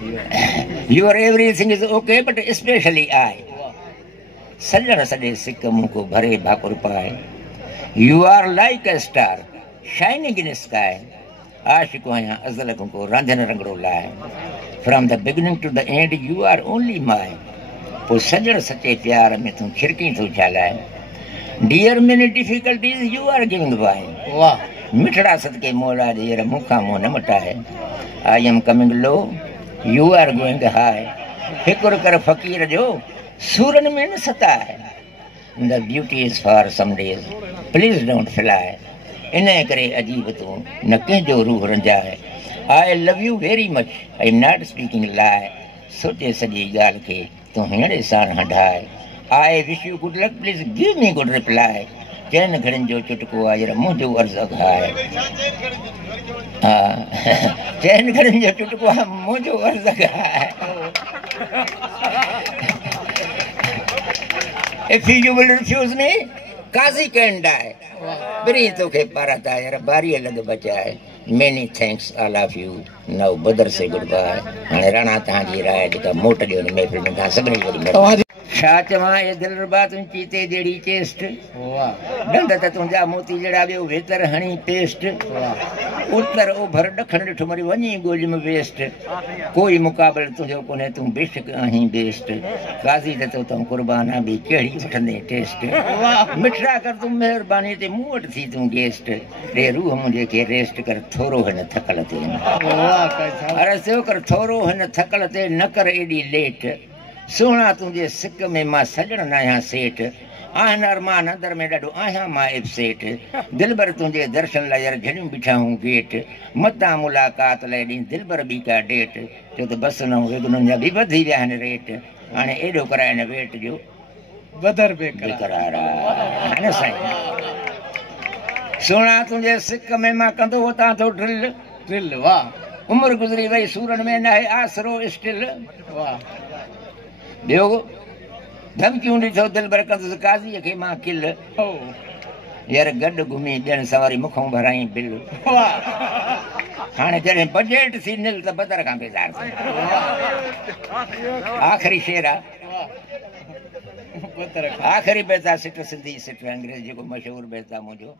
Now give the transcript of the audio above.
Your everything is okay, but especially I. सजण सॼे सिक मुंको भरे भाकुर पाए. You are like a star, shining in the sky. आशिक़ु आहियां अज़ल को रांझन रंगड़ो लाए. From the beginning to the end, you are only mine. पोइ सजण सचे प्यार में तूं खिड़की थो चालाए. Dear many difficulties you are giving by. वाह मिठड़ा सदके मौला देर मुखा मुंह न मटाए. I am coming low, you are going high. फिक्र कर फ़कीर जो सूरन में न सताए. The beauty is for some days, please don't fly. इन्हें करे अजीब तूं न कंहिंजो रूह रंजाए. I love you very much, I am not speaking lie. सोचे सॼी ॻाल्हि खे तूं हींअर साण हंढाए. I wish you good luck, please give me good reply. चैन घड़ियुनि जो चुटको आहे जरा मुंहिंजो अर्ज़ आहे. चैन घड़ियुनि जो चुटको आहे मुंहिंजो अर्ज़ आहे. If you will refuse me, Qazi can die. बिरी तोखे पाराता यार बारी लॻ बचाए. Many thanks all of you. Now बदर से गुड बाय. हाणे राणा तव्हांजी राय जेका मोट ॾियो न महफ़िल में तव्हां सभिनी वॾी छा चवां ए दिलरुबा तुंहिंजी चीते जहिड़ी चेस्ट. ॾंद त तुंहिंजा मोती जहिड़ा ॿियो वेतर हणी पेस्ट. उत्तर ओभर ॾखण ॾिठो वरी वञी ॻोल्हियमि वेस्ट. कोई मुक़ाबिल तुंहिंजो कोन्हे तूं बेशक आहीं बेस्ट. काज़ी त तो तूं कुर्बाना बि कहिड़ी वठंदे टेस्ट. मिठड़ा कर तूं महिरबानी ते मूं वटि थी तूं गेस्ट. ॾे रूह मुंहिंजे खे रेस्ट कर थोरो हिन थकल ते. अर्ज़ु कर थोरो हिन थकल ते न कर एॾी लेट. सोना तुंहिंजे सिक में मां सजण न आहियां सेठ. आहिनि अरमान अंदर में ॾाढो आहियां मां एबसेट. दिलबर तुंहिंजे दर्शन लाइ यार झड़ियूं बीठा हूं गेट. मतां मुलाक़ात लाइ ॾींहुं दिलबर ॿी का डेट. छो त बस न विघुननि जा बि वधी विया आहिनि रेट. हाणे एॾो कराइनि वेट जो बदर बेकरार आहे न साईं. सोना तुंहिंजे सिक में मां कंदो वतां थो ड्रिल ड्रिल. वाह उमिरि गुज़री वई सूरन में न आहे आसरो स्टिल. वाह ॿियो धमकियूं ॾिठो दिलबर कंदुसि काज़ीअ खे मां किल. यार गॾु घुमी ॼण सवारी मुखों भराई बिल. हाणे जॾहिं बजट थी निल त बदर खां बेज़ार थी. आख़िरी शेर आहे. आख़िरी बेज़ा सिट सिंधी सिट अंग्रेज़ जेको मशहूरु बेज़ा मुंहिंजो.